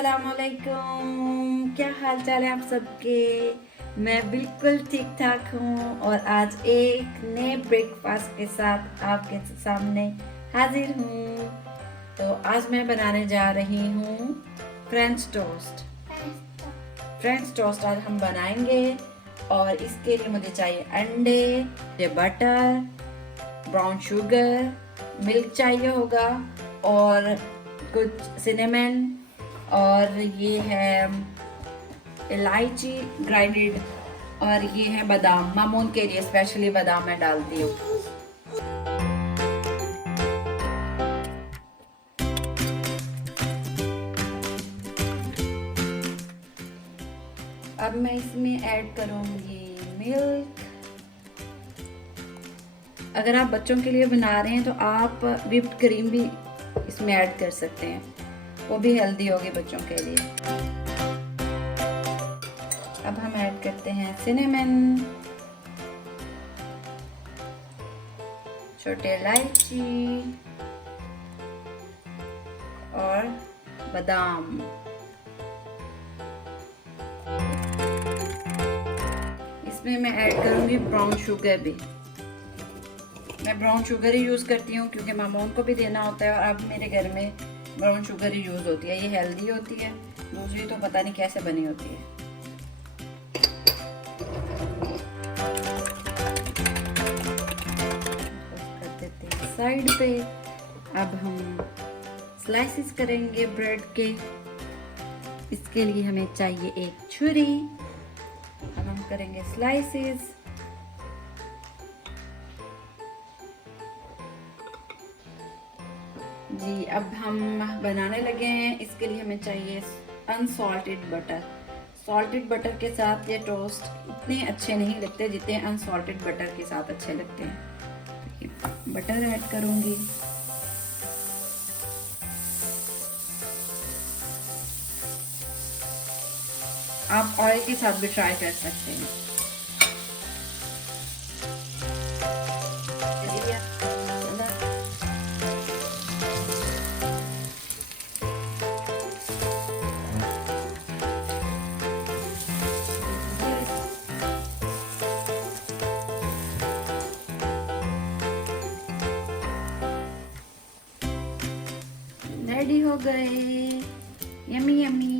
अस्सलामुअलैकुम, क्या हाल चाल है आप सबके। मैं बिल्कुल ठीक ठाक हूँ और आज एक नए ब्रेकफास्ट के साथ आपके सामने हाजिर हूँ। तो आज मैं बनाने जा रही हूँ फ्रेंच टोस्ट। फ्रेंच टोस्ट आज हम बनाएंगे और इसके लिए मुझे चाहिए अंडे, बटर, ब्राउन शुगर, मिल्क चाहिए होगा और कुछ सिनेमन और ये है इलायची ग्राइंडेड और ये है बादाम। मामून के लिए स्पेशली बादाम मैं डालती हूँ। अब मैं इसमें ऐड करूँगी मिल्क। अगर आप बच्चों के लिए बना रहे हैं तो आप व्हिप्ड क्रीम भी इसमें ऐड कर सकते हैं, वो भी हेल्दी होगी बच्चों के लिए। अब हम ऐड करते हैं सिनेमन, छोटे इलायची और बादाम। इसमें मैं ऐड करूंगी ब्राउन शुगर भी। मैं ब्राउन शुगर ही यूज़ करती हूँ क्योंकि मामून को भी देना होता है और अब मेरे घर में ब्राउन शुगर ही यूज़ होती है। ये हेल्दी होती है, दूसरी तो पता नहीं कैसे बनी होती है। कर देते हैं साइड पे। अब हम स्लाइसेस करेंगे ब्रेड के। इसके लिए हमें चाहिए एक छुरी। अब हम करेंगे स्लाइसेस। जी अब हम बनाने लगे हैं। इसके लिए हमें चाहिए अनसॉल्टेड बटर। सॉल्टेड बटर के साथ ये टोस्ट इतने अच्छे नहीं लगते जितने अनसॉल्टेड बटर के साथ अच्छे लगते हैं। बटर ऐड करूंगी। आप ऑयल के साथ भी ट्राई कर सकते हैं। रेडी हो गए, यमी यमी।